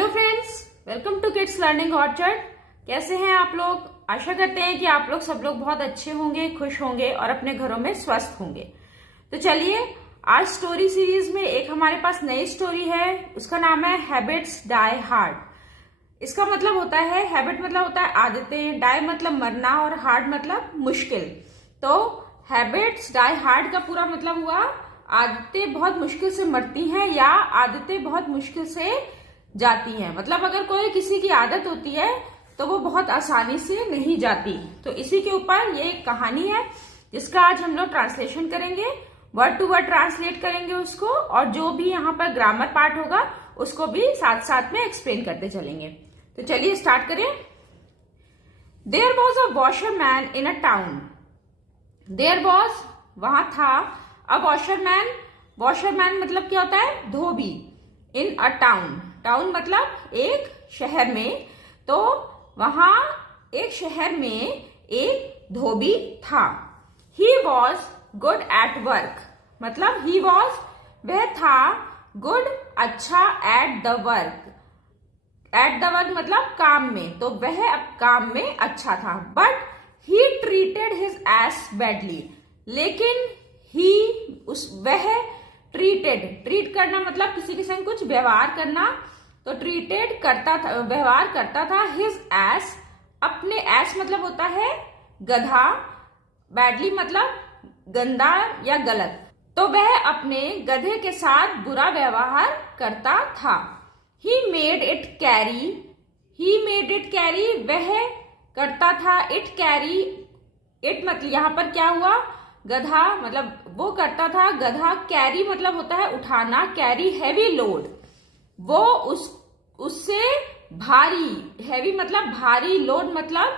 Hello friends, welcome to kids learning orchard. कैसे हैं आप लोग? आशा करते हैं कि आप लोग सब लोग बहुत अच्छे होंगे, खुश होंगे और अपने घरों में स्वस्थ होंगे। तो चलिए, आज स्टोरी सीरीज में एक हमारे पास नई स्टोरी है। उसका नाम है हैबिट्स डाई हार्ड। इसका मतलब होता है, हैबिट मतलब होता है आदतें, डाई मतलब मरना और हार्ड मतलब मुश्किल। तो हैबिट्स डाई हार्ड का पूरा मतलब हुआ आदतें बहुत मुश्किल से मरती हैं या आदतें बहुत मुश्किल से जाती हैं। मतलब अगर कोई किसी की आदत होती है तो वो बहुत आसानी से नहीं जाती। तो इसी के ऊपर ये एक कहानी है जिसका आज हम लोग ट्रांसलेशन करेंगे, वर्ड टू वर्ड ट्रांसलेट करेंगे उसको, और जो भी यहाँ पर ग्रामर पार्ट होगा उसको भी साथ साथ में एक्सप्लेन करते चलेंगे। तो चलिए स्टार्ट करें। There was a washerman in a town. There was वहां था, अ वॉशरमैन, वॉशरमैन मतलब क्या होता है? धोबी। इन अ टाउन, टाउन मतलब एक शहर में। तो वहां एक शहर में एक धोबी था। He was good at work, मतलब ही वॉज वह था, गुड अच्छा, at the work, at the work मतलब काम में। तो वह अब काम में अच्छा था। But he treated his ass badly, लेकिन वह ट्रीटेड, ट्रीट करना मतलब किसी के संग कुछ व्यवहार करना। तो ट्रीटेड करता था, व्यवहार करता था, हिज एस, अपने एस मतलब होता है गधा, बैडली मतलब गंदा या गलत। तो वह अपने गधे के साथ बुरा व्यवहार करता था। He made it carry, he made it carry, वह करता था इट कैरी, इट मतलब यहां पर क्या हुआ? गधा, मतलब वो करता था, गधा कैरी मतलब होता है उठाना, कैरी हैवी लोड, वो उससे भारी, हैवी मतलब भारी, लोड मतलब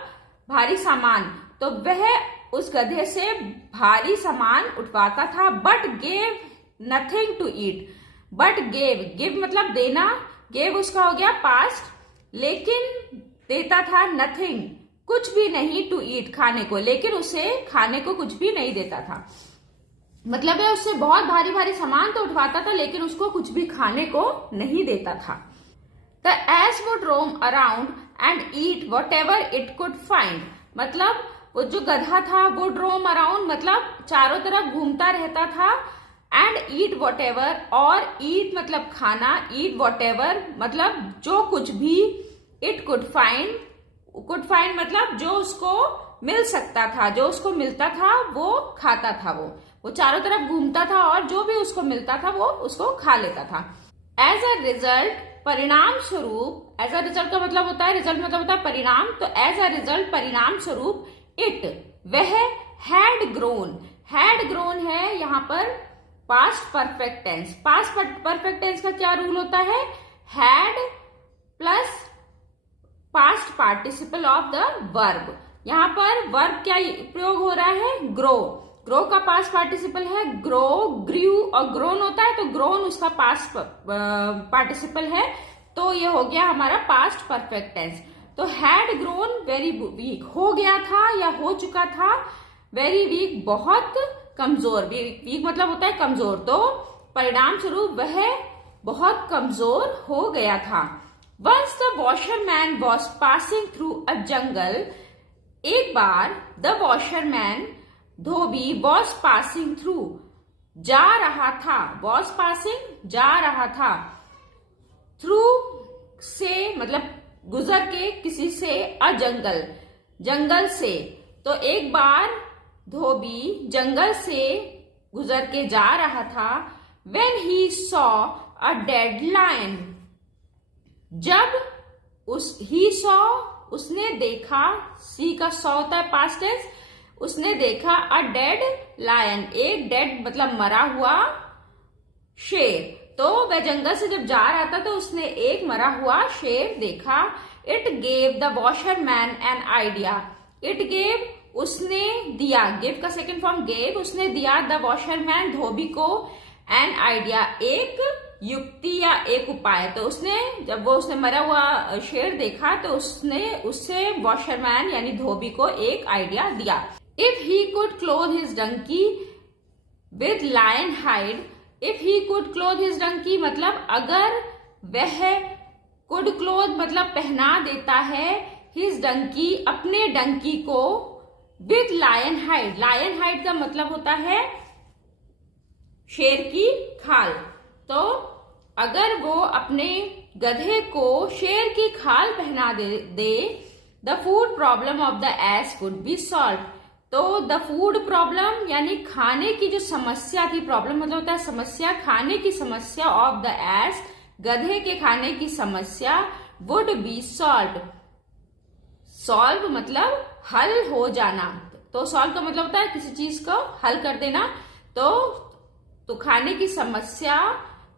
भारी सामान। तो वह उस गधे से भारी सामान उठवाता था। But gave nothing to eat, but gave, give मतलब देना, गेव उसका हो गया पास्ट, लेकिन देता था नथिंग, कुछ भी नहीं, टू ईट खाने को, लेकिन उसे खाने को कुछ भी नहीं देता था। मतलब है उससे बहुत भारी भारी सामान तो उठवाता था लेकिन उसको कुछ भी खाने को नहीं देता था। The ass would roam around and eat what ever it could find, मतलब वो जो गधा था वुड रोम अराउंड मतलब चारों तरफ घूमता रहता था, एंड ईट वॉट एवर, और ईट मतलब खाना, ईट वॉट एवर मतलब जो कुछ भी, it could find, could find मतलब जो उसको मिल सकता था, जो उसको मिलता था वो खाता था। वो चारों तरफ घूमता था और जो भी उसको मिलता था वो उसको खा लेता था। एज अ रिजल्ट, परिणाम स्वरूप, एज अ रिजल्ट का मतलब होता है, रिजल्ट मतलब होता है परिणाम, तो एज अ रिजल्ट परिणाम स्वरूप, इट वह, हैड ग्रोन, हैड ग्रोन है यहाँ पर past perfect tense. Past perfect tense का क्या रूल होता है? Had plus past participle of the verb. यहां पर वर्ब क्या प्रयोग हो रहा है? ग्रो, ग्रो का पास्ट पार्टिसिपल है ग्रो, ग्रू और ग्रोन होता है, तो ग्रोन उसका पास्ट पार्टिसिपल है। तो ये हो गया हमारा पास्ट परफेक्ट टेंस। तो हैड ग्रोन वेरी वीक, हो गया था या हो चुका था, वेरी वीक बहुत कमजोर, वीक मतलब होता है कमजोर। तो परिणाम स्वरूप वह बहुत कमजोर हो गया था। Once the washerman was passing through a jungle, एक बार the washerman, Dhobi, was passing through, जा रहा था, was passing जा रहा था, through से मतलब गुजर के, किसी से, a जंगल, जंगल से। तो एक बार धोबी जंगल से गुजर के जा रहा था। When he saw a dead lion, जब ही सॉ, उसने देखा, सी का सॉ होता है पास्ट टेंस, उसने देखा, अ डेड लायन, एक डेड मतलब मरा हुआ शेर। तो वह जंगल से जब जा रहा था तो उसने एक मरा हुआ शेर देखा। It gave the washerman an idea, it gave उसने दिया, गिव का सेकेंड फॉर्म गेव, उसने दिया द वॉशरमैन धोबी को, एन आइडिया एक युक्ति या एक उपाय। तो उसने, जब वो उसने मरा हुआ शेर देखा तो उससे वॉशरमैन यानी धोबी को एक आइडिया दिया। If he could clothe his donkey with lion hide, if he could clothe his donkey मतलब अगर वह कुड क्लोथ मतलब पहना देता है हिज डंकी अपने डंकी को with lion hide. Lion hide का मतलब होता है शेर की खाल। तो अगर वो अपने गधे को शेर की खाल पहना दे the food problem of the ass would be solve. तो द फूड प्रॉब्लम यानी खाने की जो समस्या थी, प्रॉब्लम मतलब होता है समस्या, खाने की समस्या ऑफ द एस गधे के खाने की समस्या वुड बी सॉल्व। सॉल्व मतलब हल हो जाना। तो सॉल्व का मतलब होता है किसी चीज को हल कर देना। तो खाने की समस्या,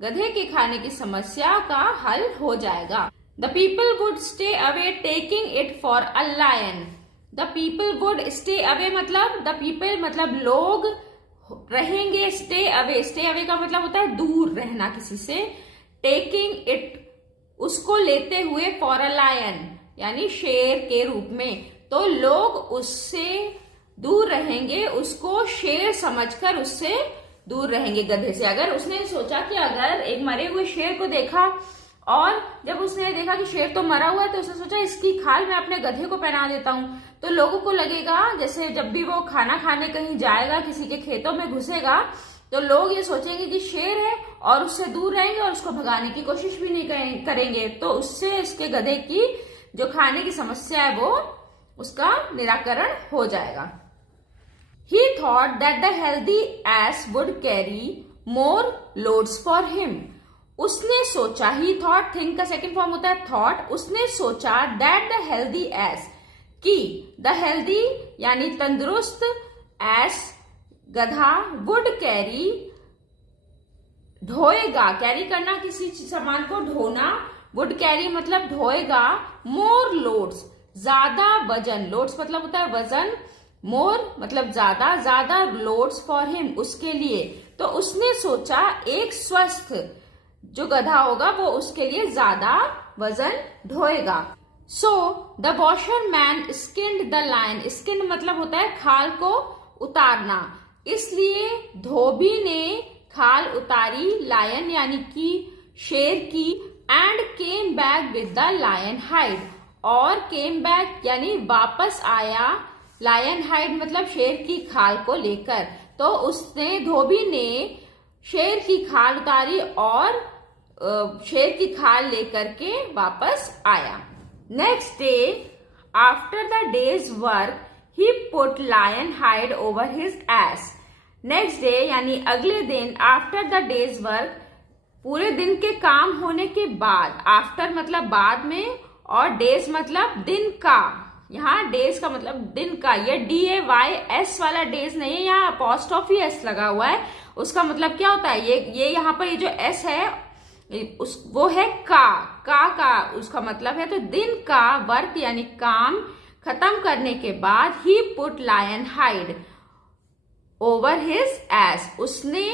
गधे के खाने की समस्या का हल हो जाएगा। The people would stay away taking it for a lion. The people would stay away मतलब द पीपल मतलब लोग रहेंगे, स्टे अवे का मतलब होता है दूर रहना किसी से, टेकिंग इट उसको लेते हुए फॉर अ लायन यानी शेर के रूप में। तो लोग उससे दूर रहेंगे, उसको शेर समझकर उससे दूर रहेंगे गधे से। अगर उसने सोचा कि अगर एक मरे हुए शेर को देखा और जब उसने देखा कि शेर तो मरा हुआ है तो उसने सोचा इसकी खाल मैं अपने गधे को पहना देता हूं, तो लोगों को लगेगा जैसे जब भी वो खाना खाने कहीं जाएगा, किसी के खेतों में घुसेगा, तो लोग ये सोचेंगे कि शेर है और उससे दूर रहेंगे और उसको भगाने की कोशिश भी नहीं करेंगे। तो उससे इसके गधे की जो खाने की समस्या है वो उसका निराकरण हो जाएगा। He thought that the healthy ass would carry more loads for him. उसने सोचा, he thought, think का सेकंड फॉर्म होता है thought, उसने सोचा that the healthy ass कि the healthy यानी तंदुरुस्त ass गधा would carry ढोएगा, कैरी करना किसी सामान को ढोना, would carry मतलब ढोएगा, more loads ज्यादा वजन, लोड्स मतलब होता है वजन, मोर मतलब ज्यादा, ज्यादा लोड्स फॉर हिम उसके लिए। तो उसने सोचा एक स्वस्थ जो गधा होगा वो उसके लिए ज्यादा वजन ढोएगा। So the washerman skinned the lion, skinned मतलब होता है खाल को उतारना, इसलिए धोबी ने खाल उतारी लायन यानी कि शेर की, and came back with the lion hide, और केम बैक यानी वापस आया, लायन हाइड मतलब शेर की खाल को लेकर। तो उसने धोबी ने शेर की खाल उतारी और शेर की खाल लेकर के वापस आया। Next day after the day's work he put lion hide over his ass. Next day यानी अगले दिन, आफ्टर द डेज वर्क पूरे दिन के काम होने के बाद, आफ्टर मतलब बाद में और डेज मतलब दिन का, यहाँ डेज का मतलब दिन का, ये DAYS वाला डेज नहीं है, यहाँ अपॉस्ट्रोफी S लगा हुआ है। उसका मतलब क्या होता है, ये यहाँ पर ये जो S है वो है का उसका मतलब है। तो दिन का वर्क यानी काम खत्म करने के बाद ही put lion hide over his ass, उसने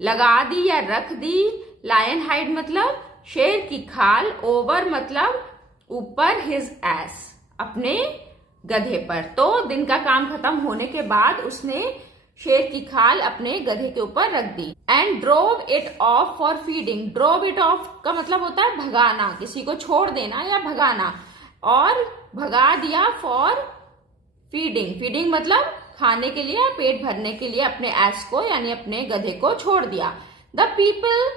लगा दी या रख दी, लायन हाइड मतलब शेर की खाल, ओवर मतलब ऊपर, हिज एस अपने गधे पर। तो दिन का काम खत्म होने के बाद उसने शेर की खाल अपने गधे के ऊपर रख दी। And drove it off for feeding, drove it off का मतलब होता है भगाना, किसी को छोड़ देना या भगाना, और भगा दिया फॉर फीडिंग, फीडिंग मतलब खाने के लिए, पेट भरने के लिए अपने एस को यानी अपने गधे को छोड़ दिया। The people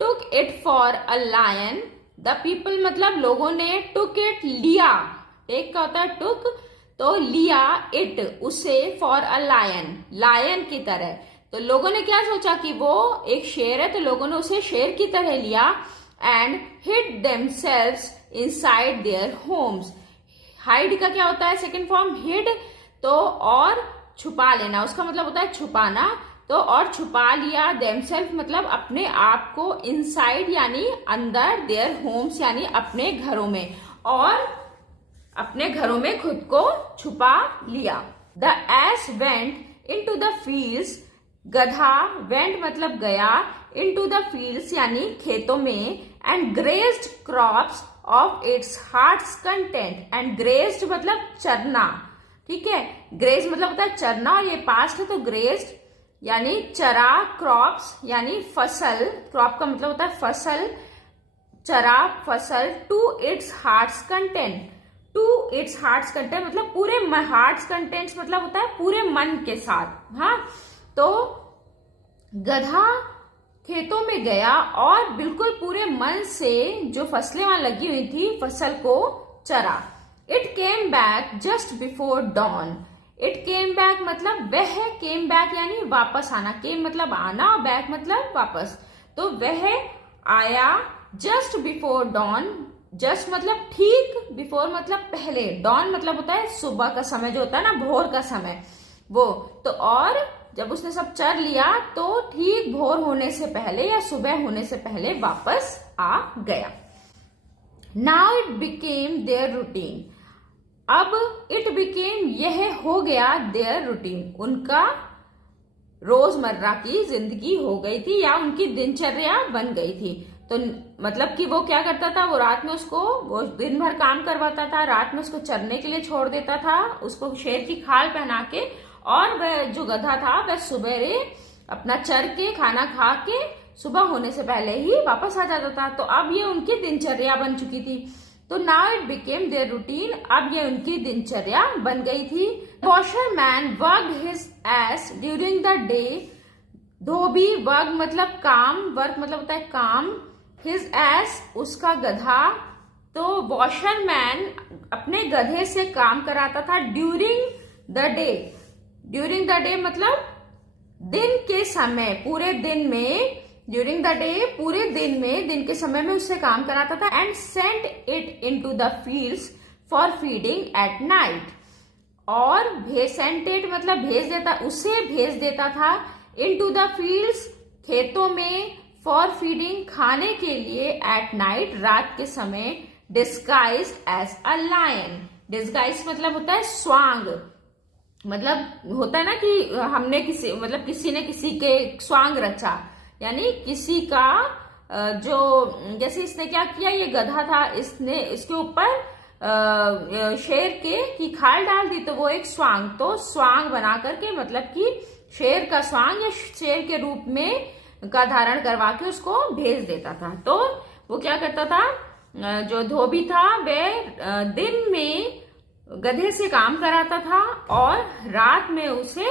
took it for a lion, the people मतलब लोगों ने, टुक इट लिया, टेक का होता है टुक, तो लिया, इट उसे, फॉर अ लायन लायन की तरह। तो लोगों ने क्या सोचा कि वो एक शेर है तो लोगों ने उसे शेर की तरह लिया। And hid themselves inside their homes, hide का क्या होता है सेकंड फॉर्म हिड, तो और छुपा लेना, उसका मतलब होता है छुपाना, तो और छुपा लिया, देमसेल्फ मतलब अपने आप को, इनसाइड यानी अंदर, देयर होम्स यानी अपने घरों में, और अपने घरों में खुद को छुपा लिया। The ass went into the fields, गधा वेंट मतलब गया, इन टू द फील्ड्स यानी खेतों में, and grazed crops of its heart's content, and grazed मतलब चरना, ठीक है, ग्रेज मतलब होता है चरना, और ये पास्ट है तो ग्रेज्ड यानी चरा, क्रॉप्स यानी फसल, क्रॉप का मतलब होता है फसल, चरा फसल to its heart's content. To its heart's content मतलब पूरे हार्ट्स कंटेंट्स मतलब होता है पूरे मन के साथ। हाँ, तो गधा खेतों में गया और बिल्कुल पूरे मन से जो फसलें वहां लगी हुई थी फसल को चरा। It came back just before don. It came back मतलब वह, केम बैक यानी वापस आना, केम मतलब आना और बैक मतलब वापस। तो वह आया जस्ट बिफोर डॉन। जस्ट मतलब ठीक, बिफोर मतलब पहले, डॉन मतलब होता है सुबह का समय जो होता है ना, भोर का समय वो। तो और जब उसने सब चर लिया तो ठीक भोर होने से पहले या सुबह होने से पहले वापस आ गया। Now it became their routine. अब इट बिकेम यह हो गया देयर रूटीन, उनका रोजमर्रा की जिंदगी हो गई थी या उनकी दिनचर्या बन गई थी। तो मतलब कि वो क्या करता था, वो रात में उसको, वो दिन भर काम करवाता था, रात में उसको चरने के लिए छोड़ देता था, उसको शेर की खाल पहना के, और वह जो गधा था वह सुबेरे अपना चर के खाना खा के सुबह होने से पहले ही वापस आ जाता था। तो अब ये उनकी दिनचर्या बन चुकी थी। तो now it became their routine, अब ये उनकी दिनचर्या बन गई थी। Washerman worked his ass during the day. Dhobi, work मतलब काम, वर्क मतलब होता है काम, हिज एस उसका गधा। तो वॉशरमैन अपने गधे से काम कराता था during the day. During the day मतलब दिन के समय, पूरे दिन में, ड्यूरिंग द डे पूरे दिन में, दिन के समय में उससे काम कराता था। And sent it into the fields for feeding at night. और सेंट इट मतलब भेज देता, उसे भेज देता था, इनटू द फील्ड्स खेतों में, फॉर फीडिंग खाने के लिए, एट नाइट रात के समय, disguised as a lion. Disguise मतलब होता है स्वांग, मतलब होता है ना कि हमने किसी, मतलब किसी ने किसी के स्वांग रचा, यानी किसी का जो, जैसे इसने क्या किया, ये गधा था, इसने इसके ऊपर शेर के की खाल डाल दी, तो वो एक स्वांग, तो स्वांग बना करके मतलब कि शेर का स्वांग या शेर के रूप में का धारण करवा के उसको भेज देता था। तो वो क्या करता था, जो धोबी था वह दिन में गधे से काम कराता था और रात में उसे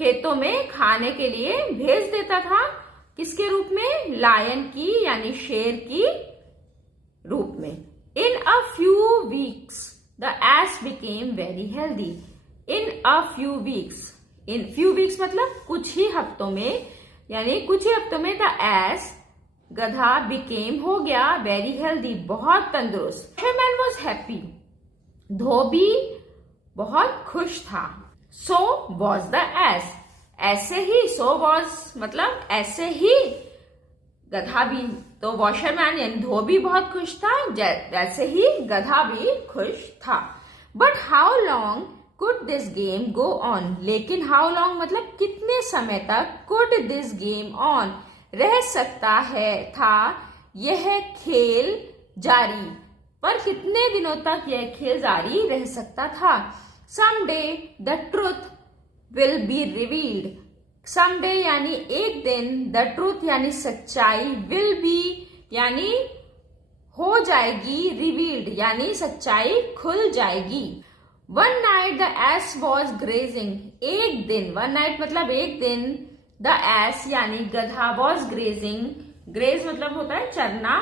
खेतों में खाने के लिए भेज देता था। किसके रूप में, लायन की यानी शेर की रूप में। In a few weeks the ass became very healthy. In a few weeks, in few weeks मतलब कुछ ही हफ्तों में, यानी कुछ ही हफ्तों में द एस गधा बिकेम हो गया वेरी हेल्दी, बहुत तंदुरुस्त। फिशरमैन वॉज हैप्पी, धोबी बहुत खुश था। सो वॉज द एस, ऐसे ही, सो वॉज मतलब ऐसे ही गधा भी। तो वॉशरमैन यानी धोबी बहुत खुश था, वैसे ही गधा भी खुश था। But how long could this game go on. लेकिन हाउ लॉन्ग मतलब कितने समय तक, कुड दिस गेम ऑन रह सकता है था यह खेल जारी, पर कितने दिनों तक यह खेल जारी रह सकता था। Someday the truth will be revealed. Someday यानी एक दिन, द ट्रुथ यानी सच्चाई, विल बी यानी हो जाएगी, रिवील्ड यानी सच्चाई खुल जाएगी। One night the S was grazing. एक दिन, वन नाइट मतलब एक दिन, द एस यानी गधा वॉज ग्रेजिंग, ग्रेज मतलब होता है चरना,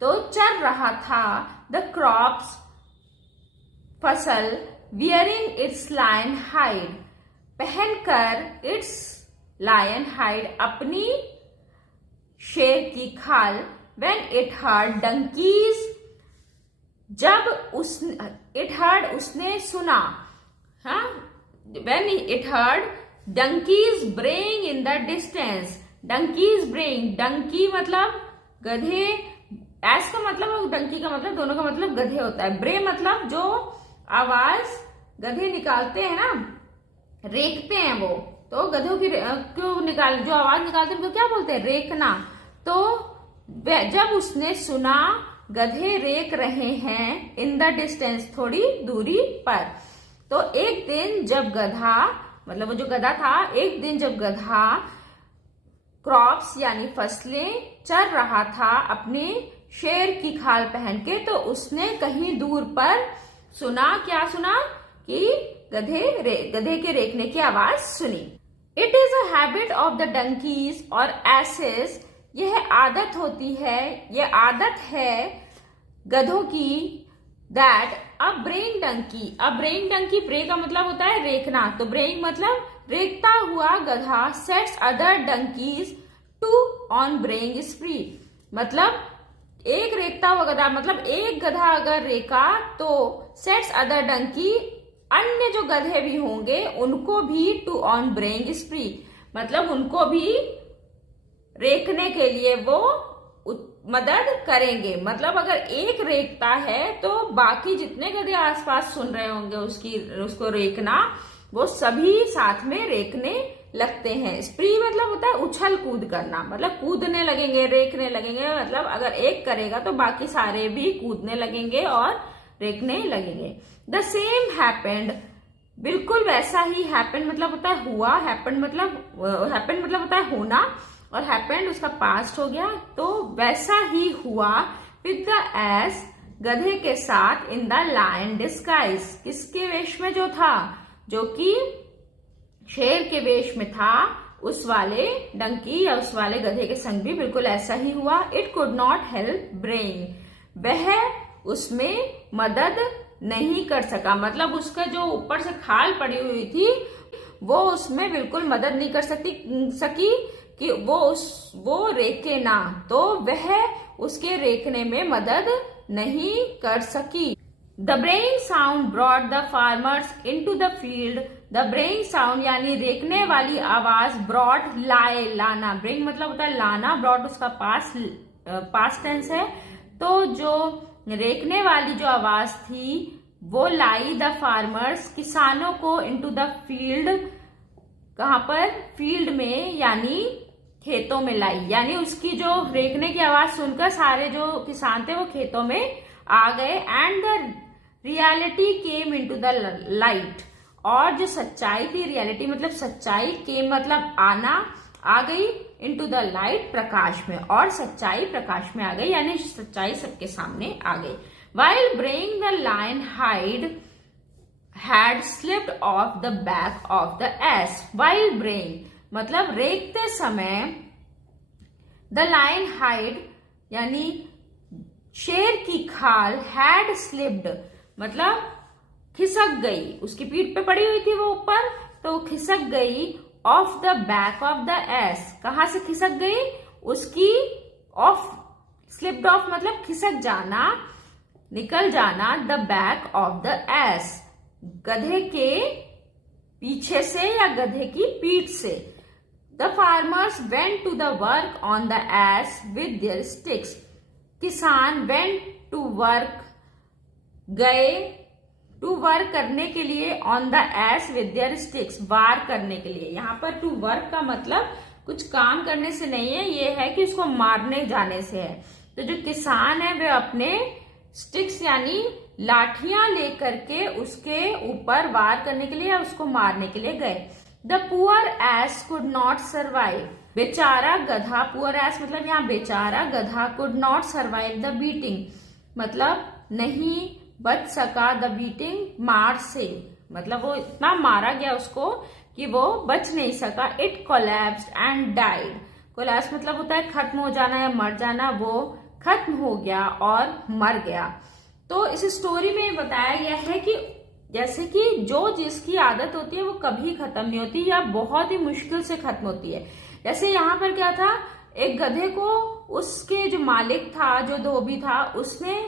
तो चर रहा था। द क्रॉप्स फसल, वियरिंग इट्स लायन हाइड पहनकर, इट्स लायन हाइड अपनी शेर की खाल। व्हेन इट हर्ड डंकीज, जब उस इट हर्ड उसने सुना, हाँ, when it heard donkeys braying in the distance. Donkeys braying, donkey मतलब गधे, एस का मतलब, डंकी का मतलब, दोनों का मतलब गधे होता है। ब्रे मतलब जो आवाज गधे निकालते हैं ना, रेखते हैं वो, तो गधों की क्यों निकाल, जो आवाज निकालते हैं उनको क्या बोलते हैं, रेखना। तो जब उसने सुना गधे रेक रहे हैं, इन द डिस्टेंस थोड़ी दूरी पर, तो एक दिन जब गधा, मतलब वो जो गधा था, एक दिन जब गधा क्रॉप्स यानी फसलें चर रहा था अपने शेर की खाल पहन के, तो उसने कहीं दूर पर सुना, क्या सुना कि गधे के रेंकने की आवाज सुनी। It is a habit of the donkeys और एसेस, यह आदत होती है, यह आदत है गधों की। दैट अ ब्रेइंग डंकी, ब्रे का मतलब होता है रेखना, तो ब्रेइंग मतलब रेखता हुआ गधा sets other donkeys to on braying spree, मतलब एक रेखता हुआ गधा, मतलब एक गधा अगर रेखा तो सेट्स अदर डंकी, अन्य जो गधे भी होंगे उनको भी टू ऑन ब्रेइंग स्प्री, मतलब उनको भी रेखने के लिए वो मदद करेंगे। मतलब अगर एक रेखता है तो बाकी जितने गधे आसपास सुन रहे होंगे उसको रेखना, वो सभी साथ में रेखने लगते हैं। स्प्री मतलब होता है उछल कूद करना, मतलब कूदने लगेंगे, रेखने लगेंगे, मतलब अगर एक करेगा तो बाकी सारे भी कूदने लगेंगे और रेखने लगेंगे। द सेम हैपेंड, बिल्कुल वैसा ही, हैपेंड मतलब होता है हुआ, हैपेंड मतलब होता है होना, और हैपेंड उसका पास्ट हो गया, तो वैसा ही हुआ विद द एस, गधे के साथ, इन द लायन डिस्गाइज, किसके वेश में जो था, जो कि शेर के वेश में था, उस वाले डंकी या उस वाले गधे के संग भी बिल्कुल ऐसा ही हुआ। इट कुड नॉट हेल्प ब्रेइंग, वह उसमें मदद नहीं कर सका, मतलब उसका जो ऊपर से खाल पड़ी हुई थी वो उसमें बिल्कुल मदद नहीं कर सकी कि वो रेखे ना, तो वह उसके रेखने में मदद नहीं कर सकी। The braying sound brought the farmers into the field, the braying sound यानी रेखने वाली आवाज, ब्रॉट लाना, ब्रेइंग मतलब होता है लाना, ब्रॉट उसका पास्ट टेंस है, तो जो रेखने वाली जो आवाज थी वो लाई द फार्मर्स, किसानों को, इनटू द फील्ड, कहां पर, फील्ड में यानी खेतों में लाई, यानी उसकी जो रेखने की आवाज सुनकर सारे जो किसान थे वो खेतों में आ गए। And the reality came into the light, और जो सच्चाई थी, रियलिटी मतलब सच्चाई, केम मतलब आना, आ गई, इनटू द लाइट प्रकाश में, और सच्चाई प्रकाश में आ गई, यानी सच्चाई सबके सामने आ गई। While braying the lion hide had slipped off the back of the ass, while braying मतलब रेखते समय, the lion hide यानी शेर की खाल, had slipped मतलब खिसक गई, उसकी पीठ पे पड़ी हुई थी वो ऊपर, तो खिसक गई, of the back of the S, कहां से खिसक गई, उसकी ऑफ, स्लिप्ड ऑफ मतलब खिसक जाना, निकल जाना, the back of the ass गधे के पीछे से या गधे की पीठ से। The farmers went to the work on the ass with their sticks, किसान वेंट टू वर्क गए, टू वर्क करने के लिए, on the ass with their sticks वार करने के लिए। यहाँ पर टू वर्क का मतलब कुछ काम करने से नहीं है, ये है कि उसको मारने जाने से है। तो जो किसान है वे अपने स्टिक्स यानी लाठियां लेकर के उसके ऊपर वार करने के लिए या उसको मारने के लिए गए। The poor S could not survive, बेचारा गधा, पुअर एस मतलब यहाँ बेचारा गधा, could not survive the beating मतलब नहीं बच सका, द बीटिंग मार से, मतलब वो इतना मारा गया उसको कि वो बच नहीं सका। It collapsed and died, collapse मतलब होता है खत्म हो जाना या मर जाना, वो खत्म हो गया और मर गया। तो इस स्टोरी में बताया गया है कि जैसे कि जो जिसकी आदत होती है वो कभी खत्म नहीं होती या बहुत ही मुश्किल से खत्म होती है। जैसे यहाँ पर क्या था, एक गधे को उसके जो मालिक था, जो धोबी था, उसने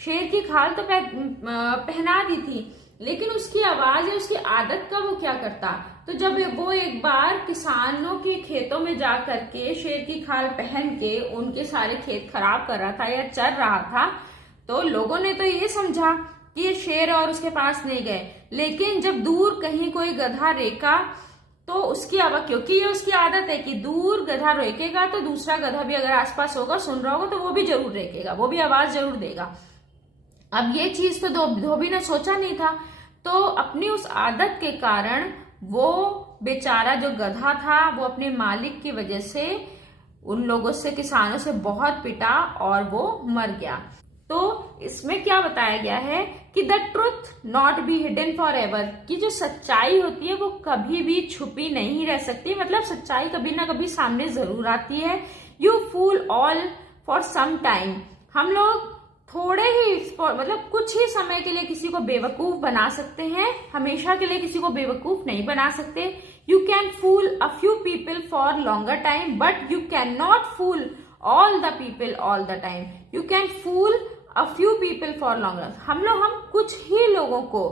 शेर की खाल तो पहना दी थी, लेकिन उसकी आवाज या उसकी आदत का वो क्या करता, तो जब वो एक बार किसानों के खेतों में जा करके शेर की खाल पहन के उनके सारे खेत खराब कर रहा था या चर रहा था, तो लोगों ने तो ये समझा कि ये शेर और उसके पास नहीं गए, लेकिन जब दूर कहीं कोई गधा रेखा तो उसकी आवाज, क्योंकि ये उसकी आदत है कि दूर गधा रेकेगा तो दूसरा गधा भी अगर आसपास होगा, सुन रहा होगा, तो वो भी जरूर रेकेगा, वो भी आवाज जरूर देगा। अब ये चीज तो धोबी ने सोचा नहीं था, तो अपनी उस आदत के कारण वो बेचारा जो गधा था वो अपने मालिक की वजह से उन लोगों से, किसानों से बहुत पिटा और वो मर गया। तो इसमें क्या बताया गया है कि the truth not be hidden for ever, कि जो सच्चाई होती है वो कभी भी छुपी नहीं रह सकती, मतलब सच्चाई कभी ना कभी सामने जरूर आती है। You fool all for some time, हम लोग थोड़े ही मतलब कुछ ही समय के लिए किसी को बेवकूफ बना सकते हैं, हमेशा के लिए किसी को बेवकूफ नहीं बना सकते। You can fool a few people for longer time but you can not fool all the people all the time. You can fool a few people for longer, हम कुछ ही लोगों को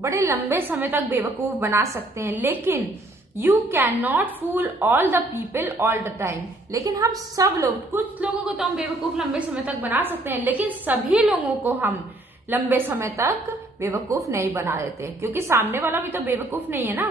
बड़े लंबे समय तक बेवकूफ बना सकते हैं, लेकिन you can not fool all the people all the time. लेकिन हम सब लोग, कुछ लोगों को तो हम बेवकूफ लंबे समय तक बना सकते हैं, लेकिन सभी लोगों को हम लंबे समय तक बेवकूफ नहीं बना देते, क्योंकि सामने वाला भी तो बेवकूफ नहीं है ना।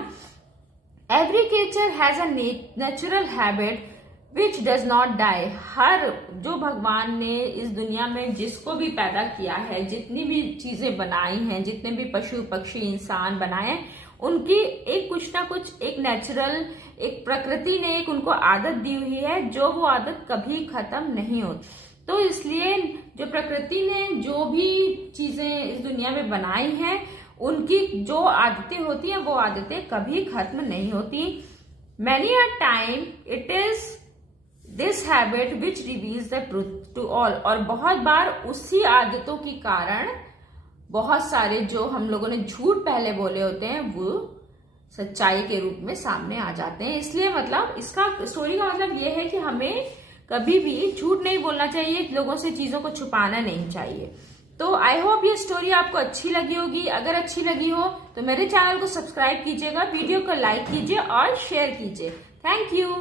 Every creature has a natural habit which does not die, हर जो भगवान ने इस दुनिया में जिसको भी पैदा किया है, जितनी भी चीजें बनाई हैं, जितने भी पशु पक्षी इंसान बनाए हैं, उनकी एक कुछ ना कुछ एक नेचुरल, एक प्रकृति ने एक उनको आदत दी हुई है, जो वो आदत कभी खत्म नहीं होती। तो इसलिए जो प्रकृति ने जो भी चीजें इस दुनिया में बनाई हैं, उनकी जो आदतें होती हैं वो आदतें कभी खत्म नहीं होती। Many a time it is this habit which reveals the truth to all, और बहुत बार उसी आदतों के कारण बहुत सारे जो हम लोगों ने झूठ पहले बोले होते हैं वो सच्चाई के रूप में सामने आ जाते हैं। इसलिए मतलब इसका स्टोरी का मतलब ये है कि हमें कभी भी झूठ नहीं बोलना चाहिए, लोगों से चीजों को छुपाना नहीं चाहिए। तो आई होप ये स्टोरी आपको अच्छी लगी होगी। अगर अच्छी लगी हो तो मेरे चैनल को सब्सक्राइब कीजिएगा, वीडियो को लाइक कीजिए और शेयर कीजिए। Thank you.